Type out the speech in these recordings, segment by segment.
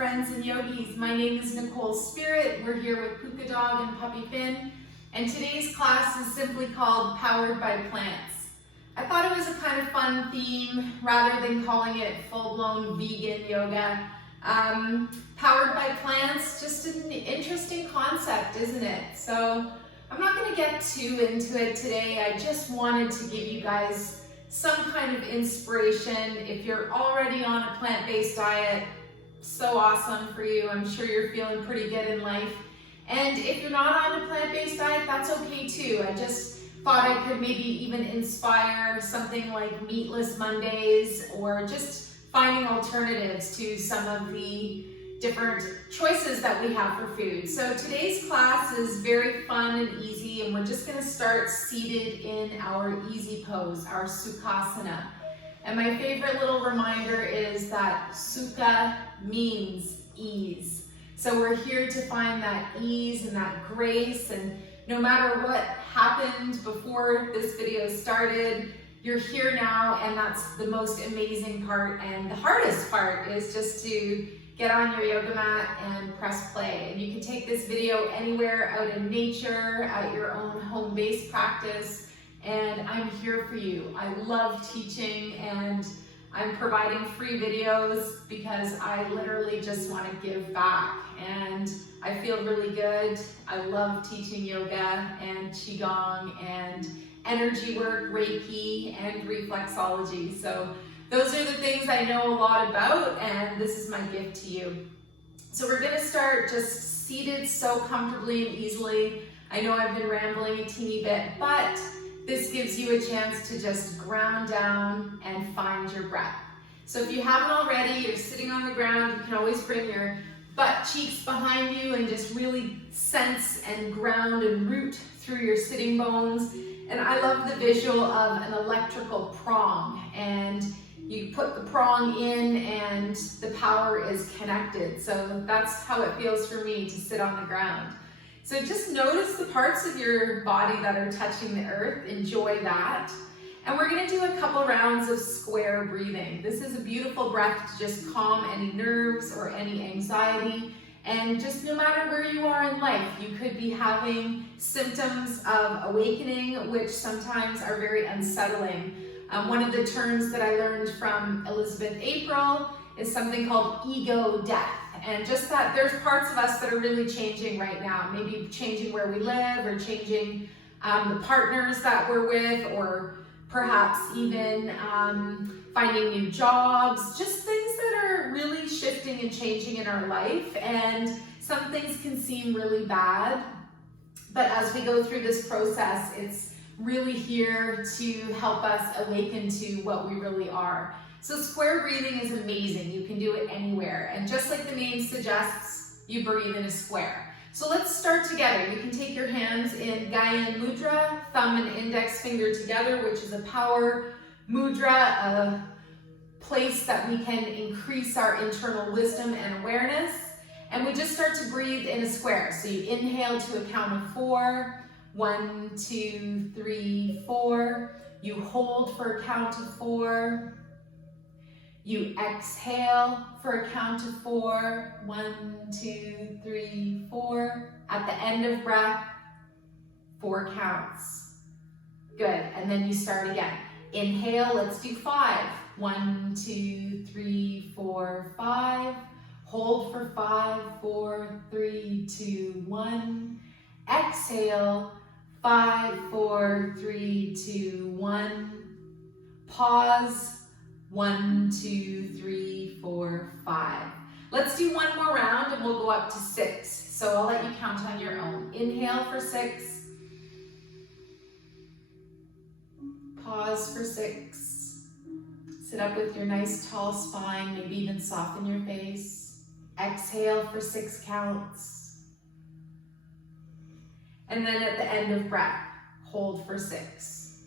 friends and yogis. My name is Nicole Spirit. We're here with Puka Dog and Puppy Finn, and today's class is simply called Powered by Plants. I thought it was a kind of fun theme rather than calling it full-blown vegan yoga. Powered by plants, just an interesting concept, isn't it? So I'm not going to get too into it today. I just wanted to give you guys some kind of inspiration. If you're already on a plant-based diet, so awesome for you. I'm sure you're feeling pretty good in life. And if you're not on a plant-based diet, that's okay too. I just thought I could maybe even inspire something like Meatless Mondays, or just finding alternatives to some of the different choices that we have for food. So today's class is very fun and easy, and we're just going to start seated in our easy pose, our Sukhasana. And my favorite little reminder is that Sukha means ease. So we're here to find that ease and that grace, and no matter what happened before this video started, you're here now, and that's the most amazing part. And the hardest part is just to get on your yoga mat and press play. And you can take this video anywhere out in nature, at your own home-based practice, and I'm here for you. I love teaching, and I'm providing free videos because I literally just want to give back, and I feel really good. I love teaching yoga and Qigong and energy work, Reiki, and reflexology. So those are the things I know a lot about, and this is my gift to you. So we're going to start just seated so comfortably and easily. I know I've been rambling a teeny bit, but this gives you a chance to just ground down and find your breath. So if you haven't already, you're sitting on the ground, you can always bring your butt cheeks behind you and just really sense and ground and root through your sitting bones. And I love the visual of an electrical prong, and you put the prong in and the power is connected. So that's how it feels for me to sit on the ground. So just notice the parts of your body that are touching the earth. Enjoy that. And we're going to do a couple rounds of square breathing. This is a beautiful breath to just calm any nerves or any anxiety. And just no matter where you are in life, you could be having symptoms of awakening, which sometimes are very unsettling. One of the terms that I learned from Elizabeth April is something called ego death. And just that there's parts of us that are really changing right now, maybe changing where we live, or changing the partners that we're with, or perhaps even finding new jobs, just things that are really shifting and changing in our life. And some things can seem really bad, but as we go through this process, it's really here to help us awaken to what we really are. So square breathing is amazing. You can do it anywhere. And just like the name suggests, you breathe in a square. So let's start together. You can take your hands in Gyan Mudra, thumb and index finger together, which is a power mudra, a place that we can increase our internal wisdom and awareness. And we just start to breathe in a square. So you inhale to a count of 4. 1, 2, 3, 4. You hold for a count of 4. You exhale for a count of 4. 1, 2, 3, 4. At the end of breath, 4 counts. Good. And then you start again. Inhale, let's do 5. 1, 2, 3, 4, 5. Hold for 5, 4, 3, 2, 1. Exhale, 5, 4, 3, 2, 1. Pause. 1, 2, 3, 4, 5. Let's do one more round and we'll go up to 6. So I'll let you count on your own. Inhale for 6. Pause for 6. Sit up with your nice tall spine, maybe even soften your face. Exhale for 6 counts. And then at the end of breath, hold for 6.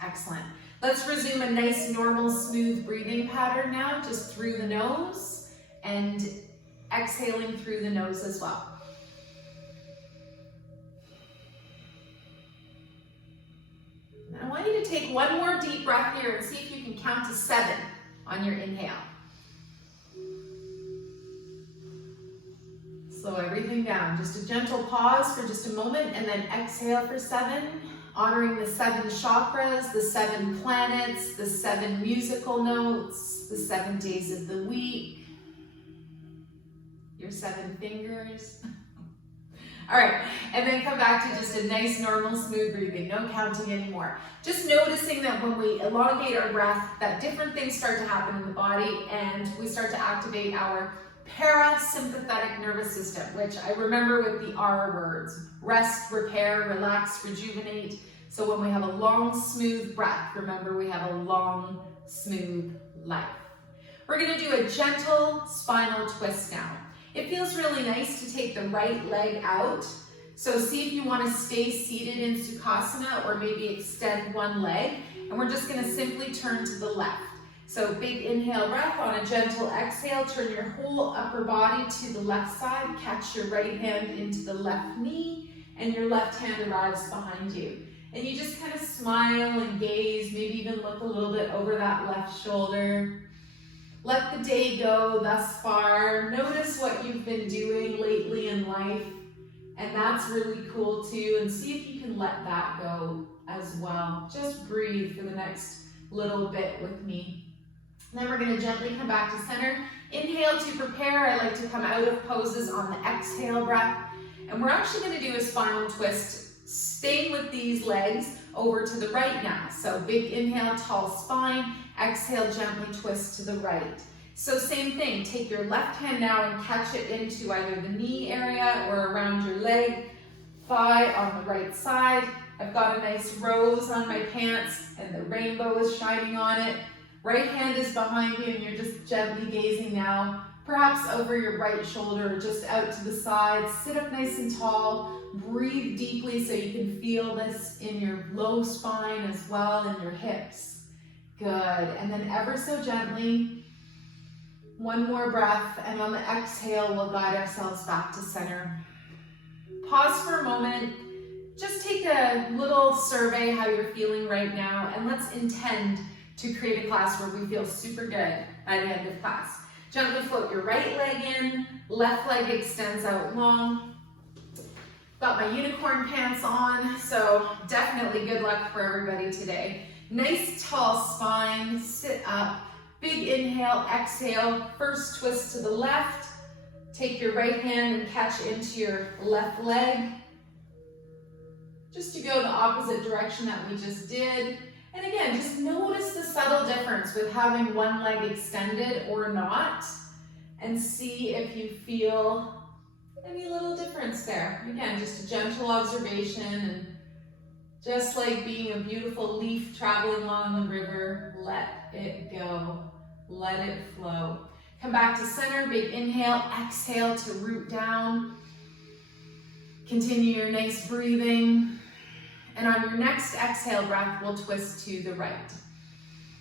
Excellent. Let's resume a nice, normal, smooth breathing pattern now, just through the nose and exhaling through the nose as well. And I want you to take one more deep breath here and see if you can count to 7 on your inhale. Slow everything down. Just a gentle pause for just a moment and then exhale for 7. Honoring the 7 chakras, the 7 planets, the 7 musical notes, the 7 days of the week, your 7 fingers. All right, and then come back to just a nice, normal, smooth breathing. No counting anymore. Just noticing that when we elongate our breath, that different things start to happen in the body and we start to activate our parasympathetic nervous system, which I remember with the R words: rest, repair, relax, rejuvenate. So when we have a long, smooth breath, remember we have a long, smooth life. We're gonna do a gentle spinal twist now. It feels really nice to take the right leg out. So see if you wanna stay seated in Sukhasana or maybe extend one leg. And we're just gonna simply turn to the left. So big inhale breath. On a gentle exhale, turn your whole upper body to the left side. Catch your right hand into the left knee and your left hand arrives behind you. And you just kind of smile and gaze, maybe even look a little bit over that left shoulder. Let the day go thus far. Notice what you've been doing lately in life. And that's really cool too. And see if you can let that go as well. Just breathe for the next little bit with me. And then we're going to gently come back to center. Inhale to prepare. I like to come out of poses on the exhale breath. And we're actually going to do a spinal twist, staying with these legs over to the right now. So big inhale, tall spine. Exhale, gently twist to the right. So same thing, take your left hand now and catch it into either the knee area or around your leg, thigh on the right side. I've got a nice rose on my pants and the rainbow is shining on it. Right hand is behind you and you're just gently gazing now, perhaps over your right shoulder or just out to the side. Sit up nice and tall. Breathe deeply so you can feel this in your low spine as well and your hips. Good. And then ever so gently, one more breath, and on the exhale, we'll guide ourselves back to center. Pause for a moment. Just take a little survey how you're feeling right now, and let's intend to create a class where we feel super good by the end of class. Gently float your right leg in, left leg extends out long. Got my unicorn pants on, so definitely good luck for everybody today. Nice tall spine, sit up, big inhale, exhale, first twist to the left. Take your right hand and catch into your left leg. Just to go the opposite direction that we just did. And again, just notice the subtle difference with having one leg extended or not, and see if you feel any little difference there. Again, just a gentle observation, and just like being a beautiful leaf traveling along the river, let it go, let it flow. Come back to center, big inhale, exhale to root down. Continue your nice breathing. And on your next exhale breath, we'll twist to the right.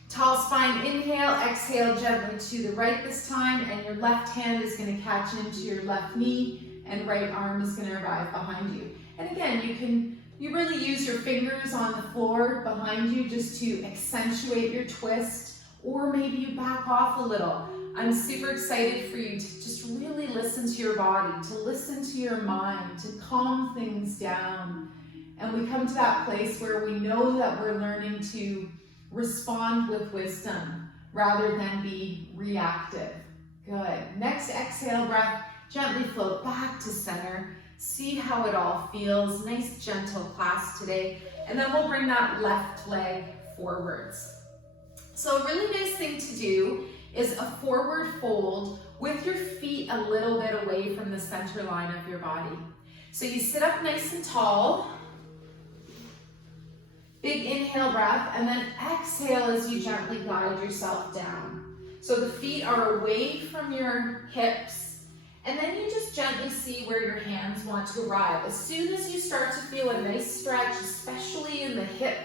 Tall spine, inhale, exhale gently to the right this time, and your left hand is going to catch into your left knee, and right arm is going to arrive behind you. And again, you really use your fingers on the floor behind you just to accentuate your twist, or maybe you back off a little. I'm super excited for you to just really listen to your body, to listen to your mind, to calm things down. And we come to that place where we know that we're learning to respond with wisdom rather than be reactive. Good. Next exhale breath, gently float back to center. See how it all feels. Nice gentle class today. And then we'll bring that left leg forwards. So a really nice thing to do is a forward fold with your feet a little bit away from the center line of your body. So you sit up nice and tall. Big inhale breath, and then exhale as you gently guide yourself down. So the feet are away from your hips, and then you just gently see where your hands want to arrive. As soon as you start to feel a nice stretch, especially in the hip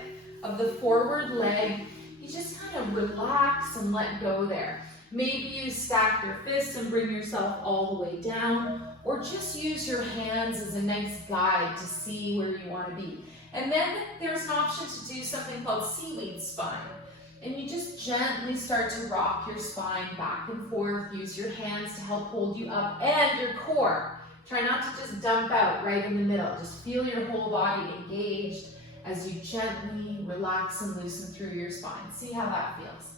of the forward leg, you just kind of relax and let go there. Maybe you stack your fists and bring yourself all the way down, or just use your hands as a nice guide to see where you want to be. And then there's an option to do something called seaweed spine. And you just gently start to rock your spine back and forth. Use your hands to help hold you up and your core. Try not to just dump out right in the middle. Just feel your whole body engaged as you gently relax and loosen through your spine. See how that feels.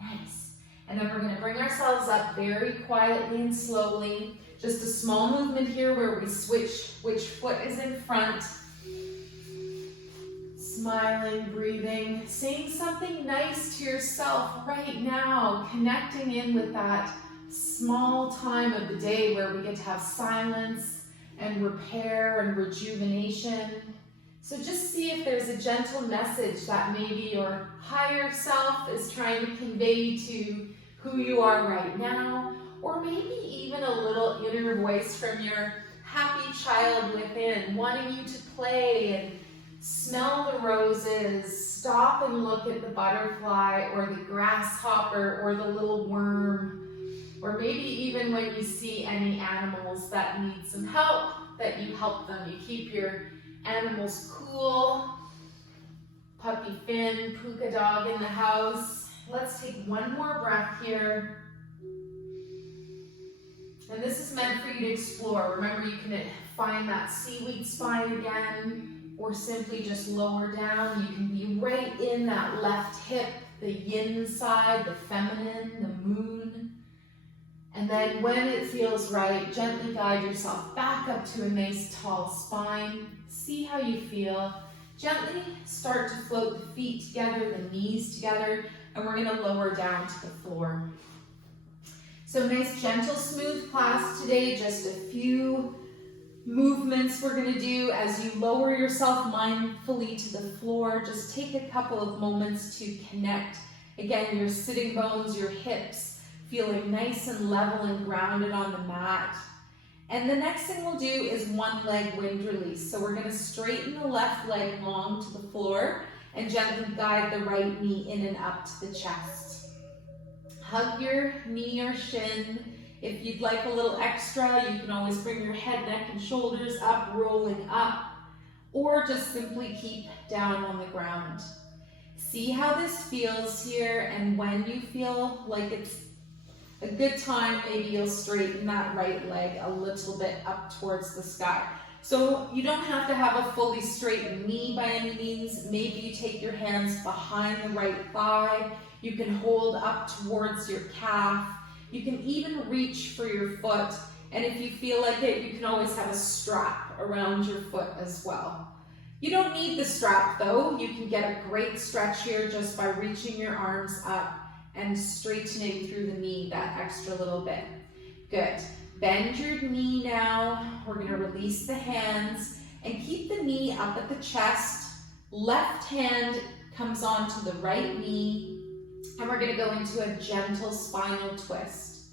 Nice. And then we're going to bring ourselves up very quietly and slowly. Just a small movement here where we switch which foot is in front. Smiling, breathing, saying something nice to yourself right now, connecting in with that small time of the day where we get to have silence and repair and rejuvenation. So just see if there's a gentle message that maybe your higher self is trying to convey to who you are right now, or maybe even a little inner voice from your happy child within, wanting you to play and smell the roses, stop and look at the butterfly or the grasshopper or the little worm, or maybe even when you see any animals that need some help, that you help them. You keep your animals cool. Puppy Finn, Puka Dog in the house. Let's take one more breath here. And this is meant for you to explore. Remember, you can find that seaweed spine again, or simply just lower down. You can be right in that left hip, the yin side, the feminine, the moon. And then when it feels right, gently guide yourself back up to a nice tall spine. See how you feel. Gently start to float the feet together, the knees together, and we're going to lower down to the floor. So nice, gentle, smooth class today. Just a few movements we're going to do as you lower yourself mindfully to the floor. Just take a couple of moments to connect. Again, your sitting bones, your hips, feeling nice and level and grounded on the mat. And the next thing we'll do is one leg wind release. So we're going to straighten the left leg long to the floor and gently guide the right knee in and up to the chest. Hug your knee or shin. If you'd like a little extra, you can always bring your head, neck, and shoulders up, rolling up, or just simply keep down on the ground. See how this feels here, and when you feel like it's a good time, maybe you'll straighten that right leg a little bit up towards the sky. So you don't have to have a fully straightened knee by any means. Maybe you take your hands behind the right thigh. You can hold up towards your calf. You can even reach for your foot, and if you feel like it, you can always have a strap around your foot as well. You don't need the strap though. You can get a great stretch here just by reaching your arms up and straightening through the knee that extra little bit. Good. Bend your knee now. We're going to release the hands and keep the knee up at the chest. Left hand comes onto the right knee. And we're going to go into a gentle spinal twist.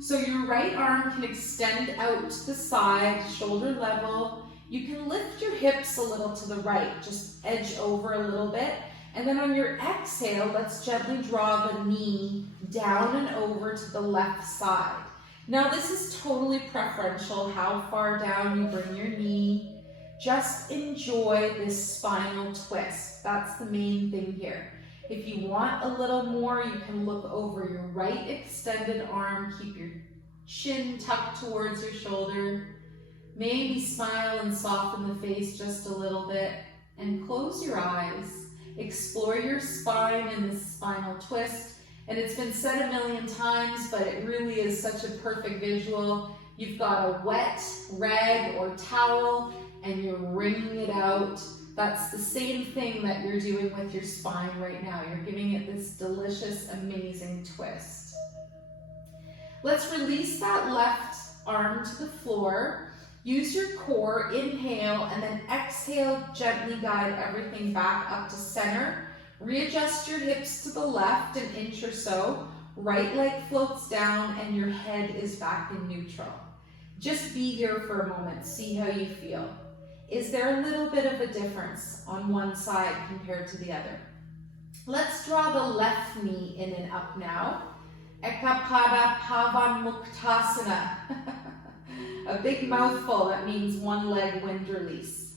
So your right arm can extend out to the side, shoulder level. You can lift your hips a little to the right, just edge over a little bit. And then on your exhale, let's gently draw the knee down and over to the left side. Now this is totally preferential, how far down you bring your knee. Just enjoy this spinal twist. That's the main thing here. If you want a little more, you can look over your right extended arm, keep your chin tucked towards your shoulder, maybe smile and soften the face just a little bit, and close your eyes. Explore your spine in this spinal twist, and it's been said a million times, but it really is such a perfect visual. You've got a wet rag or towel, and you're wringing it out. That's the same thing that you're doing with your spine right now. You're giving it this delicious, amazing twist. Let's release that left arm to the floor. Use your core, inhale, and then exhale, gently guide everything back up to center. Readjust your hips to the left an inch or so. Right leg floats down and your head is back in neutral. Just be here for a moment, see how you feel. Is there a little bit of a difference on one side compared to the other? Let's draw the left knee in and up now. Ekapada Pavanmuktasana. A big mouthful, that means one leg wind release.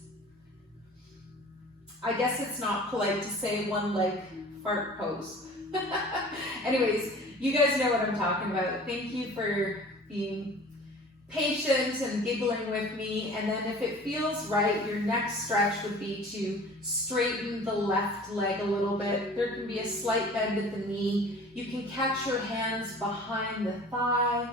I guess it's not polite to say one leg fart pose. Anyways, you guys know what I'm talking about. Thank you for being patient and giggling with me. And then if it feels right, your next stretch would be to straighten the left leg a little bit. There can be a slight bend at the knee. You can catch your hands behind the thigh.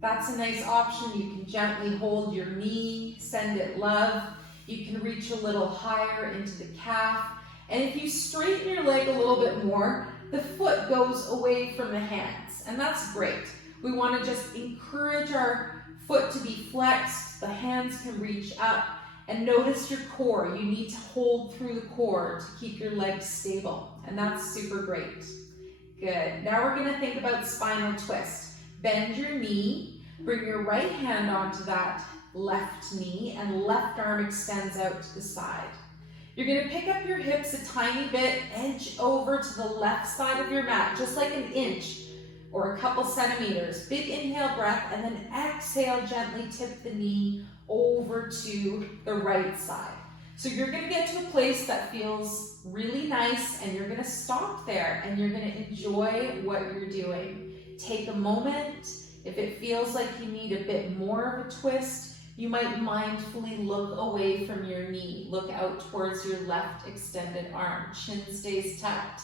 That's a nice option. You can gently hold your knee, send it love. You can reach a little higher into the calf. And if you straighten your leg a little bit more, the foot goes away from the hands, and that's great. We want to just encourage our foot to be flexed. The hands can reach up, and notice your core. You need to hold through the core to keep your legs stable, and that's super great. Good. Now we're going to think about spinal twist. Bend your knee, bring your right hand onto that left knee, and left arm extends out to the side. You're going to pick up your hips a tiny bit, edge over to the left side of your mat, just like an inch or a couple centimeters. Big inhale breath, and then exhale, gently tip the knee over to the right side. So you're going to get to a place that feels really nice, and you're going to stop there, and you're going to enjoy what you're doing. Take a moment. If it feels like you need a bit more of a twist, you might mindfully look away from your knee. Look out towards your left extended arm. Chin stays tucked.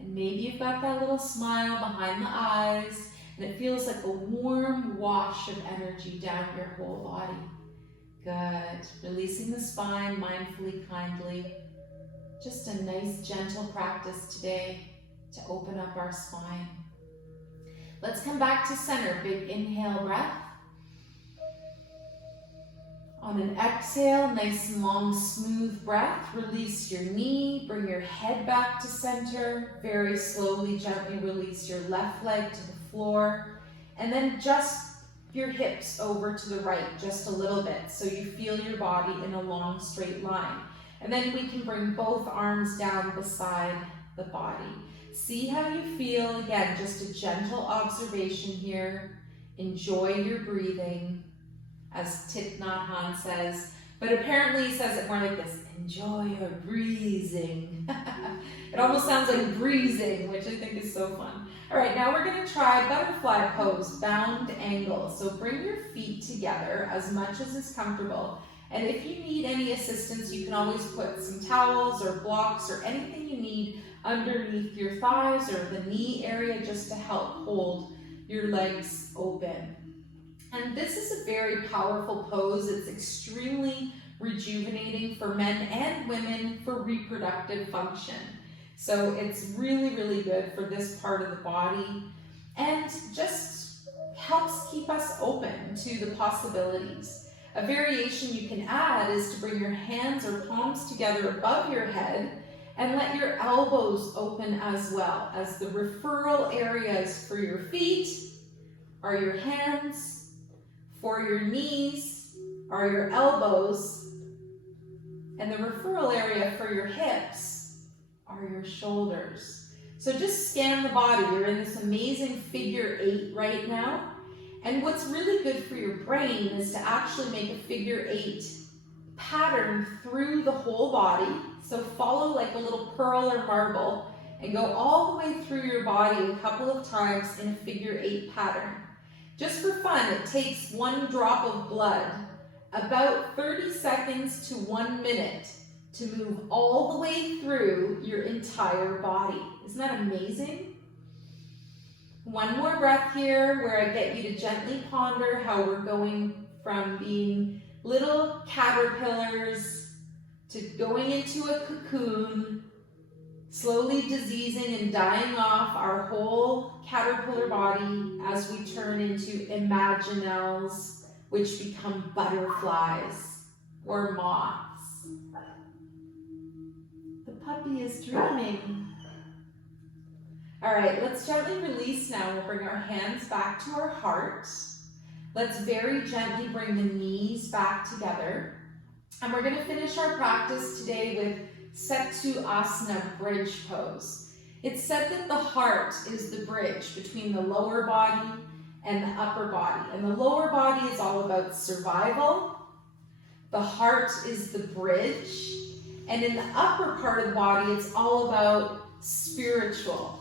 And maybe you've got that little smile behind the eyes, and it feels like a warm wash of energy down your whole body. Good. Releasing the spine mindfully, kindly. Just a nice, gentle practice today to open up our spine. Let's come back to center. Big inhale breath. On an exhale, nice and long, smooth breath. Release your knee, bring your head back to center. Very slowly, gently release your left leg to the floor. And then just your hips over to the right, just a little bit, so you feel your body in a long, straight line. And then we can bring both arms down beside the body. See how you feel. Again, just a gentle observation here. Enjoy your breathing. As Thich Nhat Hanh says, but apparently he says it more like this: enjoy your breathing. It almost sounds like breezing, which I think is so fun. All right, now we're going to try butterfly pose, bound angle. So bring your feet together as much as is comfortable. And if you need any assistance, you can always put some towels or blocks or anything you need underneath your thighs or the knee area just to help hold your legs open. And this is a very powerful pose. It's extremely rejuvenating for men and women for reproductive function. So it's really, really good for this part of the body and just helps keep us open to the possibilities. A variation you can add is to bring your hands or palms together above your head and let your elbows open as well, as the referral areas for your feet are your hands. For your knees are your elbows, and the referral area for your hips are your shoulders. So just scan the body. You're in this amazing figure 8 right now. And what's really good for your brain is to actually make a figure 8 pattern through the whole body. So follow like a little pearl or marble and go all the way through your body a couple of times in a figure 8 pattern. Just for fun, it takes 1 drop of blood, about 30 seconds to 1 minute to move all the way through your entire body. Isn't that amazing? One more breath here where I get you to gently ponder how we're going from being little caterpillars to going into a cocoon, slowly diseasing and dying off our whole caterpillar body as we turn into imaginals, which become butterflies or moths. The puppy is dreaming. All right, let's gently release now. We'll bring our hands back to our heart. Let's very gently bring the knees back together. And we're going to finish our practice today with Setsu Asana bridge pose. It's said that the heart is the bridge between the lower body and the upper body. And the lower body is all about survival. The heart is the bridge. And in the upper part of the body, it's all about spiritual.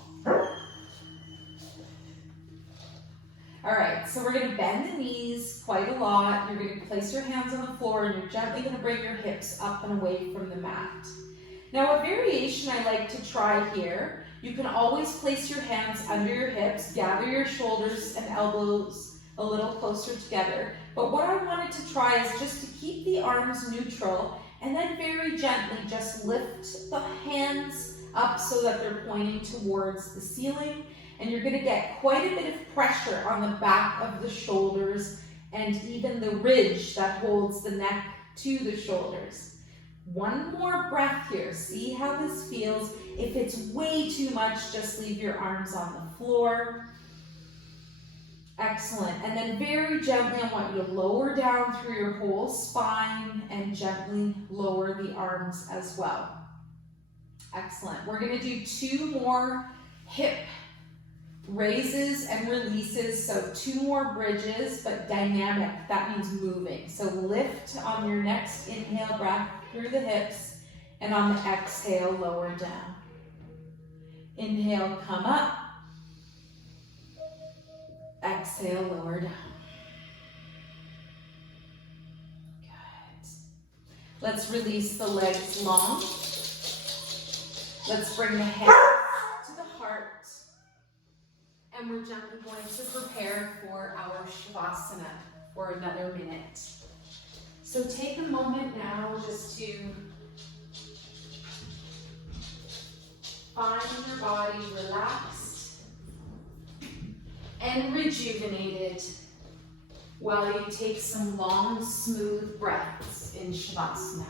All All right, so we're gonna bend the knees quite a lot. You're gonna place your hands on the floor and you're gently gonna bring your hips up and away from the mat. Now a variation I like to try here, you can always place your hands under your hips, gather your shoulders and elbows a little closer together. But what I wanted to try is just to keep the arms neutral and then very gently just lift the hands up so that they're pointing towards the ceiling. And you're gonna get quite a bit of pressure on the back of the shoulders and even the ridge that holds the neck to the shoulders. One more breath here. See how this feels. If it's way too much, just leave your arms on the floor. Excellent. And then very gently, I want you to lower down through your whole spine and gently lower the arms as well. Excellent. We're going to do 2 more hip raises and releases. So 2 more bridges, but dynamic. That means moving. So lift on your next inhale breath through the hips, and on the exhale, lower down. Inhale, come up. Exhale, lower down. Good. Let's release the legs long. Let's bring the hands to the heart. And we're gently going to prepare for our Shavasana for another minute. So take a moment now just to find your body relaxed and rejuvenated while you take some long, smooth breaths in Shavasana.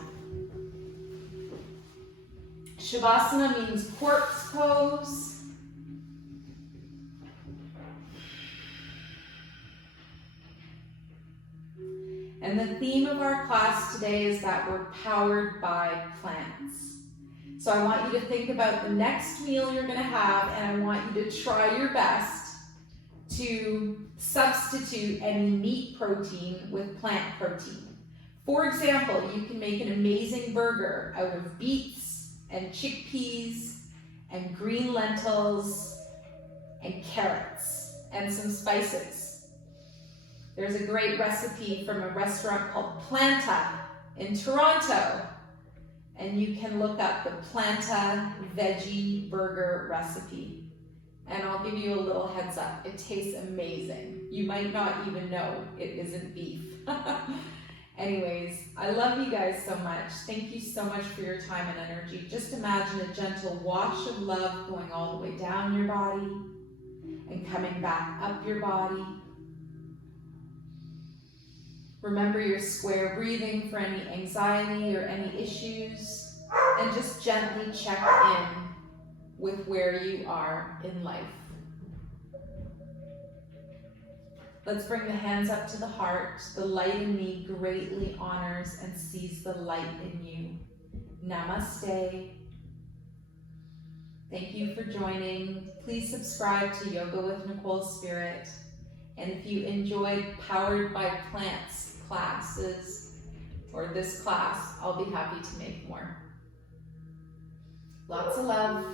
Shavasana means corpse pose. And the theme of our class today is that we're powered by plants. So I want you to think about the next meal you're going to have, and I want you to try your best to substitute any meat protein with plant protein. For example, you can make an amazing burger out of beets and chickpeas and green lentils and carrots and some spices. There's a great recipe from a restaurant called Planta in Toronto, and you can look up the Planta veggie burger recipe. And I'll give you a little heads up, it tastes amazing. You might not even know it isn't beef. Anyways, I love you guys so much. Thank you so much for your time and energy. Just imagine a gentle wash of love going all the way down your body and coming back up your body. Remember your square breathing for any anxiety or any issues, and just gently check in with where you are in life. Let's bring the hands up to the heart. The light in me greatly honors and sees the light in you. Namaste. Thank you for joining. Please subscribe to Yoga with Nicole Spirit. And if you enjoyed Powered by Plants classes, or this class, I'll be happy to make more. Lots of love.